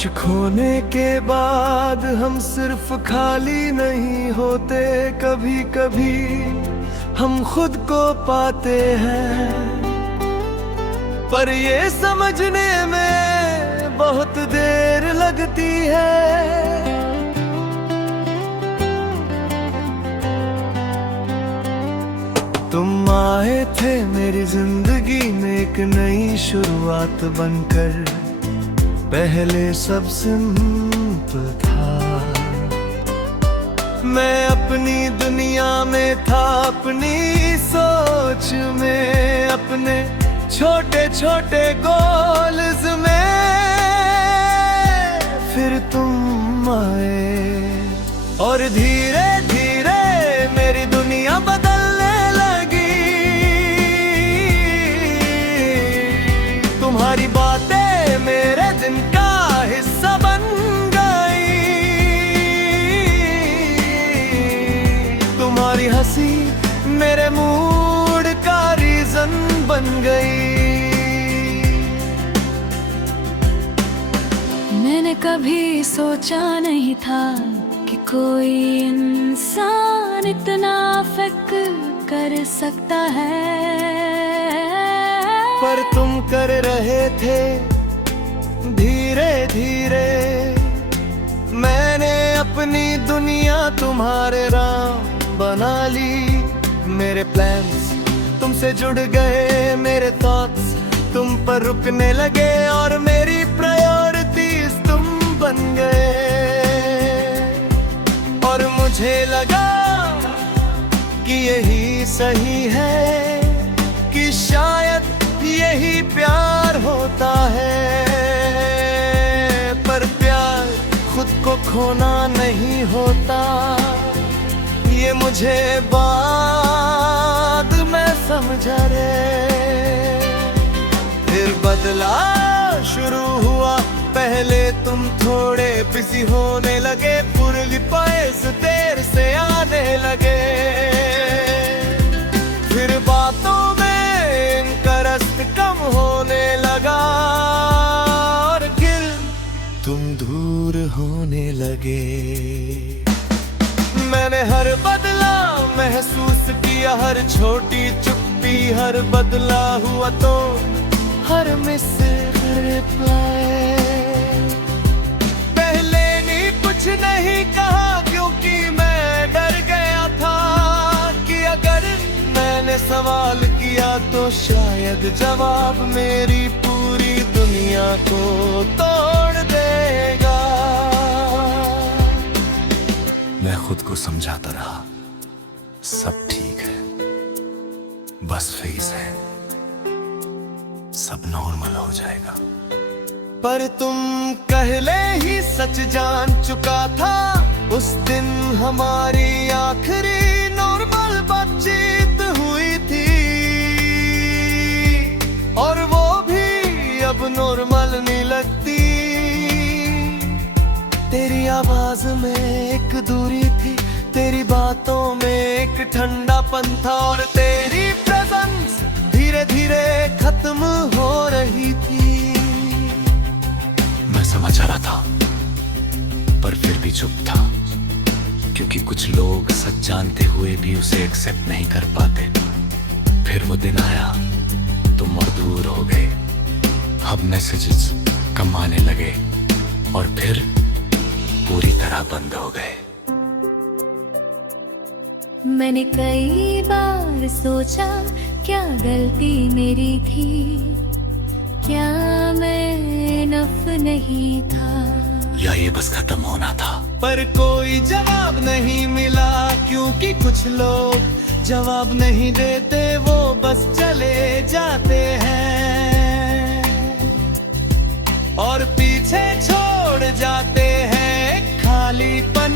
कुछ खोने के बाद हम सिर्फ खाली नहीं होते, कभी कभी हम खुद को पाते हैं। पर ये समझने में बहुत देर लगती है। तुम आए थे मेरी जिंदगी में एक नई शुरुआत बनकर। पहले सब सिंपल था, मैं अपनी दुनिया में था, अपनी सोच में, अपने छोटे छोटे गोल्स में। फिर तुम आए और धीरे धीरे मेरी दुनिया बदलने लगी। तुम्हारी बातें मेरे दिन का हिस्सा बन गई, तुम्हारी हंसी मेरे मूड का रीजन बन गई। मैंने कभी सोचा नहीं था कि कोई इंसान इतना फिक्र कर सकता है, पर तुम कर रहे थे धीरे धीरे। मैंने अपनी दुनिया तुम्हारे राम बना ली। मेरे प्लान्स तुमसे जुड़ गए, मेरे थॉट्स तुम पर रुकने लगे और मेरी प्रायोरिटीज तुम बन गए। और मुझे लगा कि यही सही है, कि शायद यही प्यार होता है। पर प्यार खुद को खोना नहीं होता, ये मुझे बाद में समझा रे। फिर बदलाव शुरू हुआ, पहले तुम थोड़े बिजी होने लगे, पूरी पाइस देर से आने लगे। फिर बातों में इंटरेस्ट कम होने लगा और फिर तुम दूर होने लगे। मैंने हर बदलाव महसूस किया, हर छोटी चुप्पी, हर बदला हुआ तो हर मिस रिप्लाई। पहले नहीं कुछ नहीं कहा क्योंकि मैं डर गया था कि अगर मैंने सवाल किया तो शायद जवाब मेरी पूरी दुनिया को तोड़ देगा। मैं खुद को समझाता रहा सब ठीक है, बस फेज है, सब नॉर्मल हो जाएगा। पर तुम पहले ही सच जान चुका था, उस दिन हमारी आखिरी नॉर्मल बातचीत हुई थी। और वो भी अब नॉर्मल नहीं लगती। तेरी आवाज में एक दूरी थी, तेरी बातों में एक ठंडापन था, और तेरी प्रेजेंस धीरे धीरे खत्म हो रही थी। मैं समझ रहा था पर फिर भी चुप था, क्योंकि कुछ लोग सच जानते हुए भी उसे एक्सेप्ट नहीं कर पाते। फिर वो दिन आया, तुम और दूर हो गए, अब मैसेजेस कम आने लगे और फिर पूरी तरह बंद हो गए। मैंने कई बार सोचा क्या गलती मेरी थी, क्या मैं इनफ नहीं था, या ये बस खत्म होना था। पर कोई जवाब नहीं मिला, क्योंकि कुछ लोग जवाब नहीं देते, वो बस चले जाते हैं और पीछे छोड़ जाते हैं खालीपन।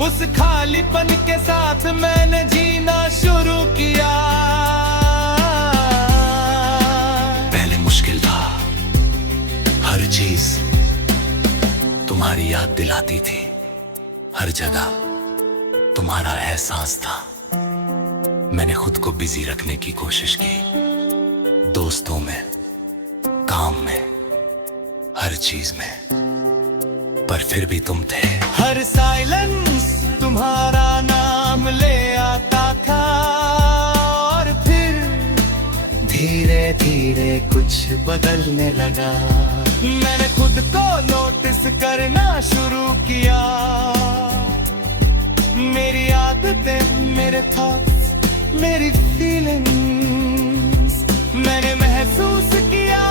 उस खालीपन के साथ मैंने जीना शुरू किया। पहले मुश्किल था, हर चीज तुम्हारी याद दिलाती थी, हर जगह तुम्हारा एहसास था। मैंने खुद को बिजी रखने की कोशिश की, दोस्तों में, काम में, हर चीज में, पर फिर भी तुम थे। हर साइलेंस तुम्हारा नाम ले आता था, और फिर धीरे धीरे कुछ बदलने लगा। मैंने खुद को नोटिस करना शुरू किया, मेरी आदतें, मेरे थॉट्स, मेरी फीलिंग्स। मैंने महसूस किया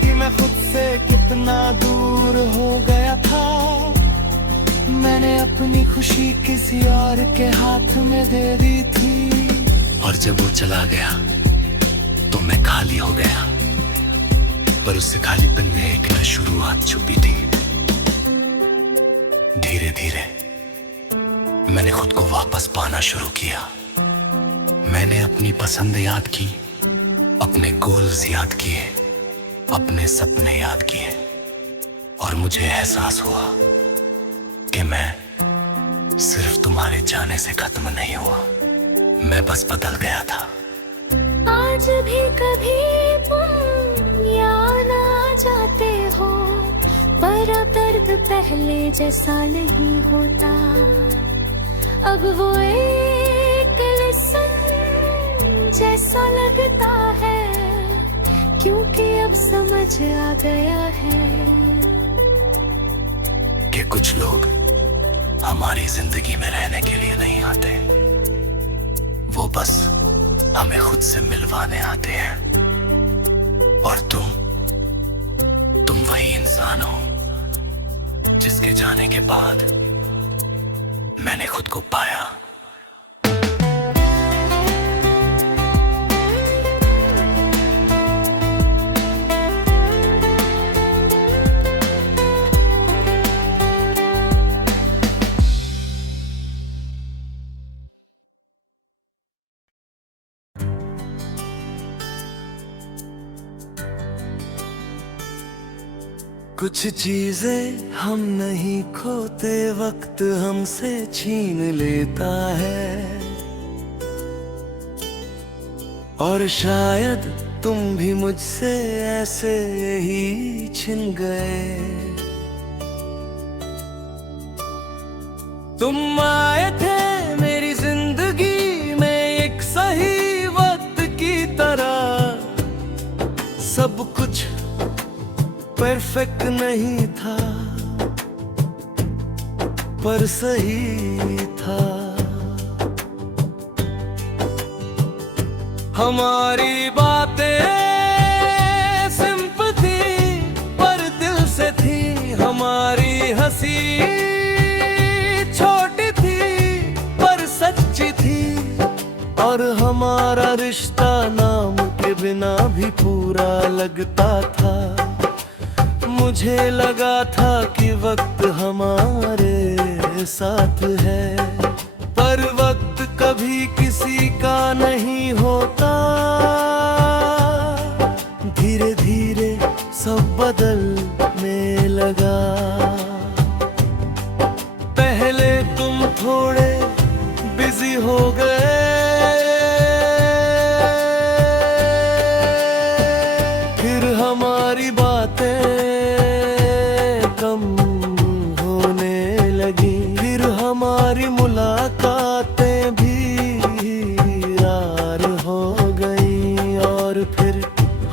कि मैं खुद से कितना दूर हो गया था। मैंने अपनी खुशी किसी और के हाथ में दे दी थी, और जब वो चला गया तो मैं खाली हो गया, पर उससे खालीपन में एक नई शुरुआत छुपी थी। धीरे धीरे मैंने खुद को वापस पाना शुरू किया। मैंने अपनी पसंद याद की, अपने गोल्स याद किए, अपने सपने याद किए, और मुझे एहसास हुआ कि मैं सिर्फ तुम्हारे जाने से खत्म नहीं हुआ, मैं बस बदल गया था। आज भी कभी तुम याद आ जाते हो, पर अब दर्द पहले जैसा नहीं होता। अब वो एक लेसन जैसा लगता है, क्योंकि अब समझ आ गया है कि कुछ लोग हमारी जिंदगी में रहने के लिए नहीं आते, वो बस हमें खुद से मिलवाने आते हैं। और तुम वही इंसान हो जिसके जाने के बाद मैंने खुद को पाया। कुछ चीजें हम नहीं खोते, वक्त हमसे छीन लेता है। और शायद तुम भी मुझसे ऐसे ही छिन गए। तुम आए थे मेरी जिंदगी में एक सही वक्त की तरह। सब कुछ परफेक्ट नहीं था, पर सही था। हमारी बातें सिंपैथी पर दिल से थी, हमारी हंसी छोटी थी पर सच्ची थी। और हमारा रिश्ता नाम के बिना भी पूरा लगता था। मुझे लगा था कि वक्त हमारे साथ है, पर वक्त कभी किसी का नहीं होता। धीरे धीरे सब बदलने लगा। पहले तुम थोड़े बिजी हो गए, फिर हमारी बातें कम होने लगी। फिर हमारी मुलाकातें भी रार हो गई, और फिर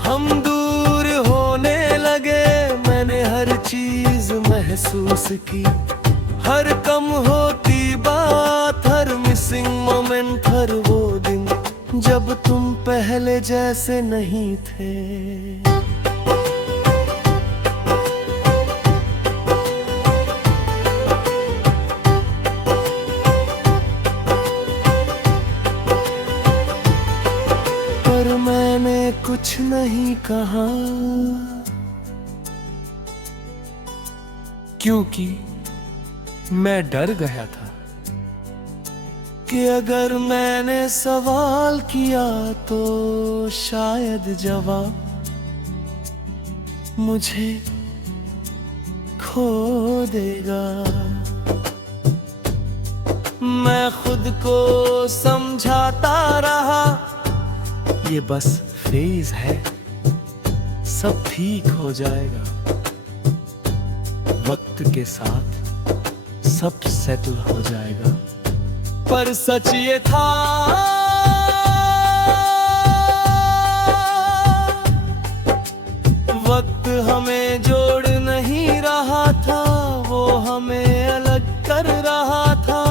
हम दूर होने लगे। मैंने हर चीज महसूस की, हर कम होती बात, हर मिसिंग मोमेंट, हर वो दिन जब तुम पहले जैसे नहीं थे। पर मैंने कुछ नहीं कहा, क्योंकि मैं डर गया था कि अगर मैंने सवाल किया तो शायद जवाब मुझे खो देगा। मैं खुद को समझाता रहा, ये बस फेज है, सब ठीक हो जाएगा। वक्त के साथ सब सेटल हो जाएगा। पर सच ये था वक्त हमें जोड़ नहीं रहा था, वो हमें अलग कर रहा था।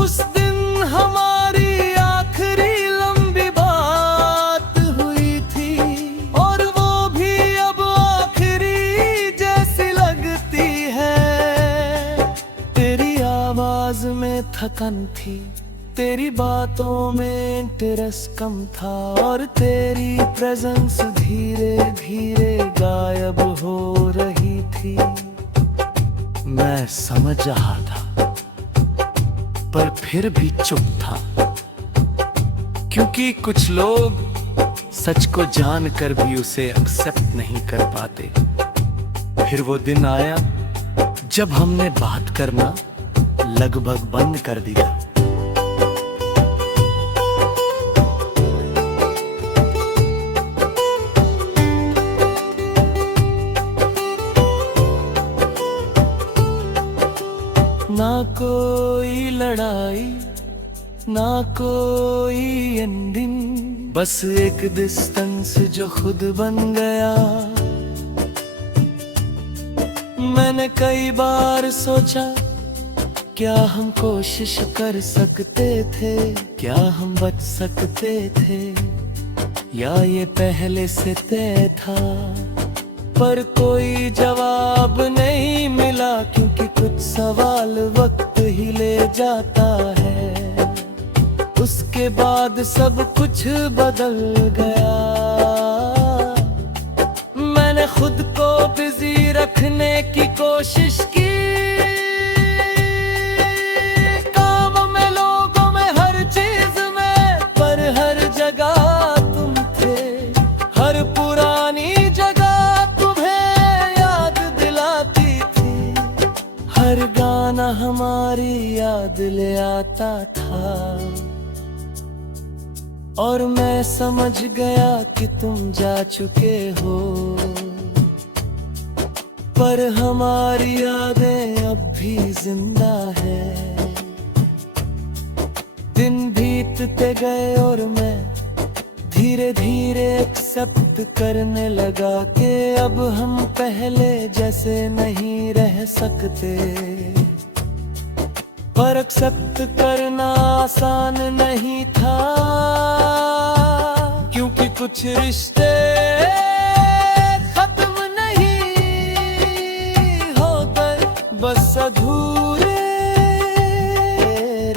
उस दिन हमारी आखिरी लंबी बात हुई थी, और वो भी अब आखिरी जैसी लगती है। तेरी आवाज में थकन थी, तेरी बातों में इंटरेस्ट कम था, और तेरी प्रेजेंस धीरे धीरे गायब हो रही थी। मैं समझ रहा था पर फिर भी चुप था, क्योंकि कुछ लोग सच को जानकर भी उसे एक्सेप्ट नहीं कर पाते। फिर वो दिन आया जब हमने बात करना लगभग बंद कर दिया। ना कोई लड़ाई, ना कोई एंडिंग, बस एक डिस्टेंस जो खुद बन गया। मैंने कई बार सोचा, क्या हम कोशिश कर सकते थे, क्या हम बच सकते थे, या ये पहले से तय था। पर कोई जवाब नहीं मिला, क्योंकि कुछ सवाल वक्त ही ले जाता है। उसके बाद सब कुछ बदल गया। मैंने खुद को बिजी रखने की कोशिश की, काम में, लोगों में, हर चीज में, पर हर जगह तुम थे। हर पुरानी जगह हर गाना हमारी याद ले आता था, और मैं समझ गया कि तुम जा चुके हो। पर हमारी यादें अब भी जिंदा है। दिन बीतते गए और मैं धीरे धीरे एक्सेप्ट करने लगा कि अब हम पहले जैसे नहीं रह सकते। पर एक्सेप्ट करना आसान नहीं था, क्योंकि कुछ रिश्ते खत्म नहीं होकर बस अधूरे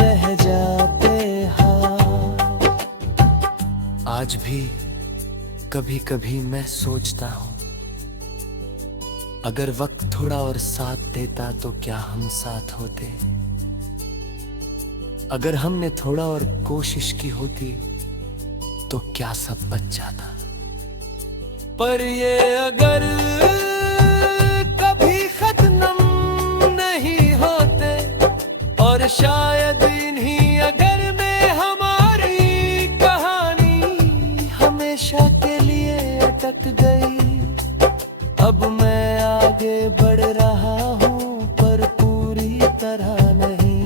रह जाते। आज भी कभी कभी मैं सोचता हूँ, अगर वक्त थोड़ा और साथ देता तो क्या हम साथ होते। अगर हमने थोड़ा और कोशिश की होती तो क्या सब बच जाता। पर ये अगर कभी खत्म नहीं होते, और शायद इन्हीं अगर में हमारी कहानी हमेशा के लिए अटक गई। अब मैं आगे बढ़ रहा हूँ, पर पूरी तरह नहीं,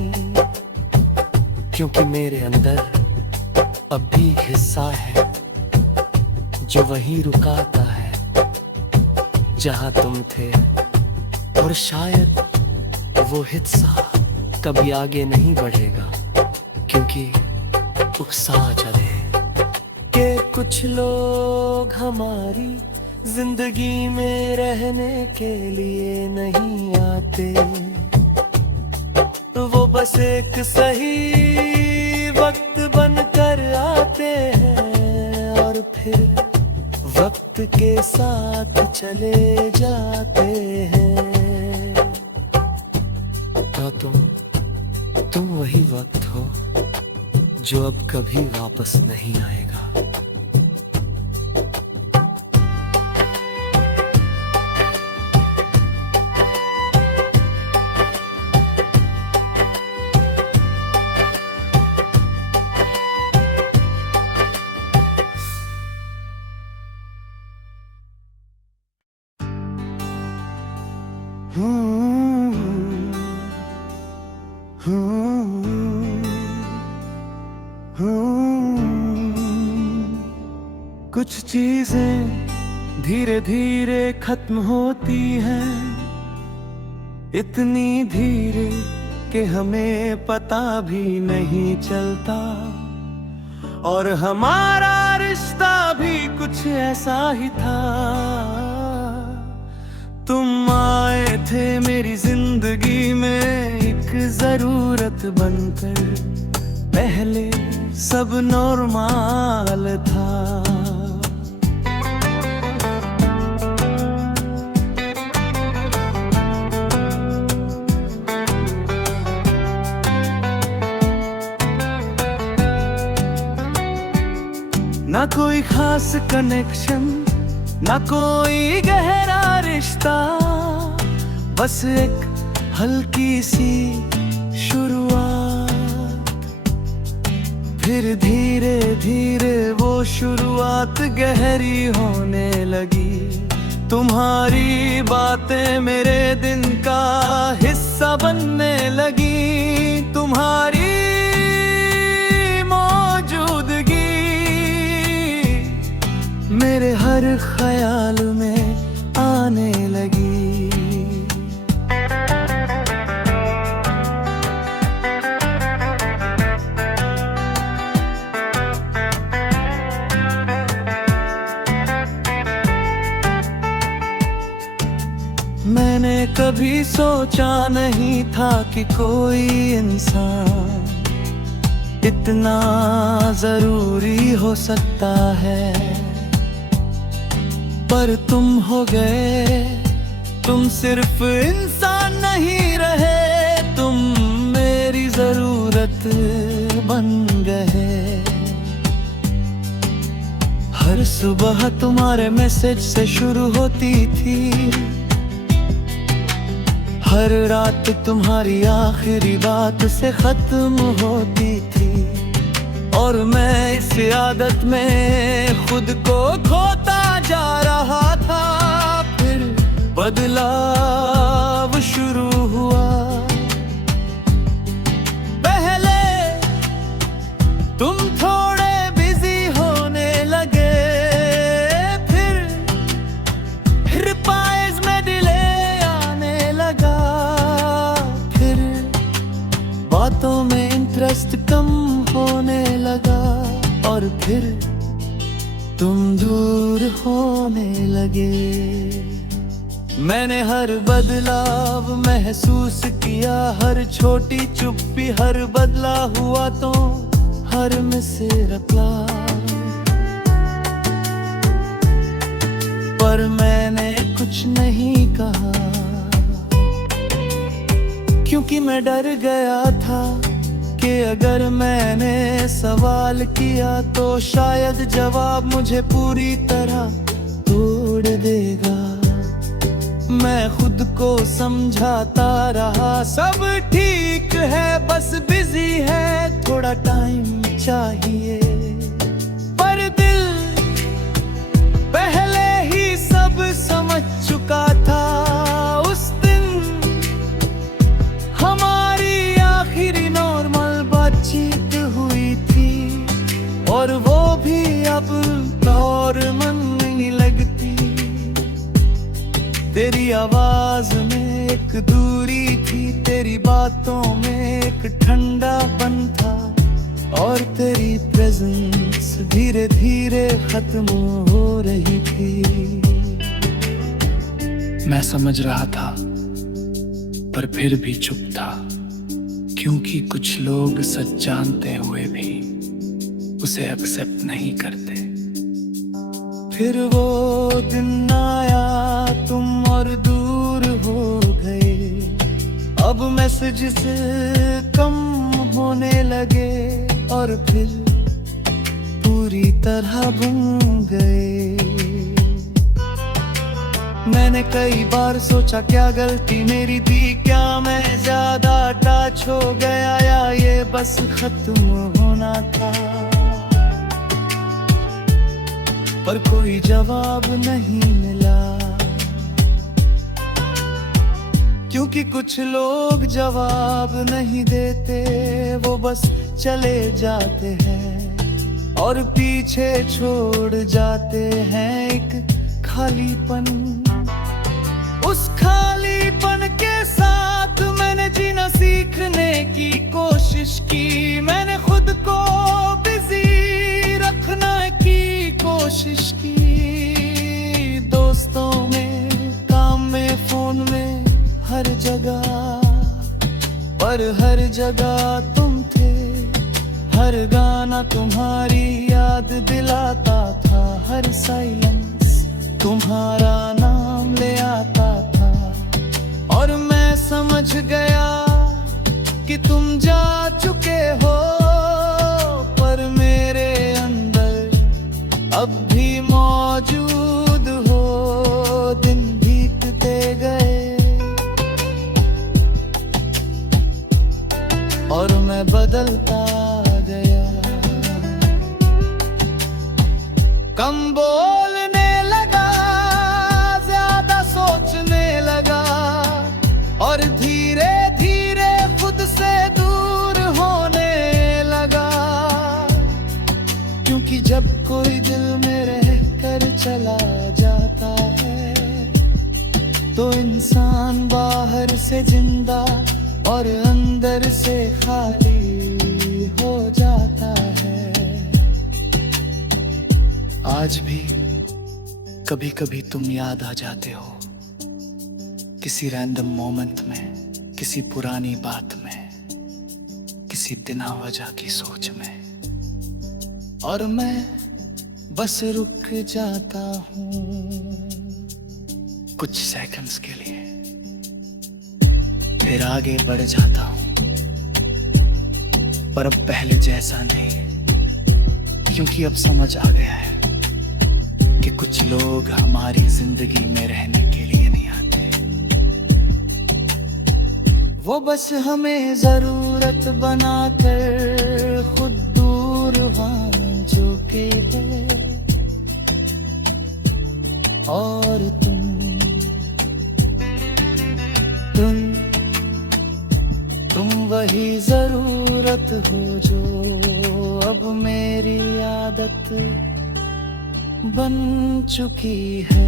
क्योंकि मेरे अंदर अब भी हिस्सा है जो वहीं रुकाता है जहां तुम थे। और शायद वो हिस्सा कभी आगे नहीं बढ़ेगा, क्योंकि उकसा चले कि कुछ लोग हमारी जिंदगी में रहने के लिए नहीं आते। वो बस एक सही वक्त बनकर आते हैं, और फिर वक्त के साथ चले जाते हैं। तो तुम वही वक्त हो जो अब कभी वापस नहीं आएगा। कुछ चीजें धीरे धीरे खत्म होती हैं, इतनी धीरे कि हमें पता भी नहीं चलता। और हमारा रिश्ता भी कुछ ऐसा ही था। तुम आए थे मेरी जिंदगी में एक जरूरत बनकर, पहले सब नॉर्मल था। ना कोई खास कनेक्शन, ना कोई गहरा रिश्ता, बस एक हल्की सी शुरुआत। फिर धीरे धीरे वो शुरुआत गहरी होने लगी। तुम्हारी बातें मेरे दिन का हिस्सा बनने लगी। तुम्हारी मेरे हर ख्याल में आने लगी। मैंने कभी सोचा नहीं था कि कोई इंसान इतना जरूरी हो सकता है, पर तुम हो गए। तुम सिर्फ इंसान नहीं रहे, तुम मेरी जरूरत बन गए। हर सुबह तुम्हारे मैसेज से शुरू होती थी, हर रात तुम्हारी आखिरी बात से खत्म होती थी। और मैं इस आदत में खुद को खोता जा रहा था। फिर बदलाव शुरू हुआ। पहले तुम थोड़े बिजी होने लगे, फिर रिप्लाईज में डिले आने लगा। फिर बातों में इंटरेस्ट कम होने लगा, और फिर तुम दूर होने लगे। मैंने हर बदलाव महसूस किया, हर छोटी चुप्पी, हर बदला हुआ तो हर मिस रिप्लाई। पर मैंने कुछ नहीं कहा, क्योंकि मैं डर गया था कि अगर मैंने सवाल किया तो शायद जवाब मुझे पूरी तरह तोड़ देगा। मैं खुद को समझाता रहा, सब ठीक है, बस बिजी है, थोड़ा टाइम चाहिए। पर दिल पहले ही सब समझ चुका था। उस दिन हमारी आखिरी नॉर्मल बातचीत हुई थी, और वो भी अब और मन नहीं लगती। तेरी आवाज में एक दूरी थी, तेरी बातों में एक ठंडापन था, और तेरी प्रेजेंस धीरे धीरे खत्म हो रही थी। मैं समझ रहा था, पर फिर भी चुप था, क्योंकि कुछ लोग सच जानते हुए भी उसे एक्सेप्ट नहीं करते। फिर वो दिन आया, तुम और दूर हो गए। अब मैसेजेस कम होने लगे, और फिर पूरी तरह बन गए। मैंने कई बार सोचा, क्या गलती मेरी थी, क्या मैं ज्यादा अटैच हो गया, या ये बस खत्म होना था। पर कोई जवाब नहीं मिला। क्योंकि कुछ लोग जवाब नहीं देते, वो बस चले जाते हैं और पीछे छोड़ जाते हैं एक खालीपन। उस खालीपन के साथ मैंने जीना सीखने की कोशिश की, मैंने खुद को बिजी रखना की कोशिश की। दोस्तों में, काम में, फोन में, हर जगह, पर हर जगह तुम थे। हर गाना तुम्हारी याद दिलाता था, हर साइलेंस तुम्हारा नाम ले आता था। और मैं समझ गया कि तुम जा चुके हो, पर मेरे अंदर अब भी मौजूद हो। दिन बीतते गए और मैं बदलता गया। कम बोलने लगा, ज्यादा सोचने लगा और धीरे धीरे खुद से दूर होने लगा। क्योंकि जब कोई दिल में रह कर चला जाता है, तो इंसान बाहर से जिंदा और अंदर से खाली हो जाता है। आज भी कभी कभी तुम याद आ जाते हो, किसी रैंडम मोमेंट में, किसी पुरानी बात में, किसी बिना वजह की सोच में। और मैं बस रुक जाता हूँ कुछ सेकंड्स के लिए, फिर आगे बढ़ जाता हूँ। पर अब पहले जैसा नहीं, क्योंकि अब समझ आ गया है कि कुछ लोग हमारी जिंदगी में रहने के लिए नहीं आते, वो बस हमें जरूरत बनाकर खुद दूर वहां चुके हैं। और तुम वही जरूरत हो जो अब मेरी आदत बन चुकी है।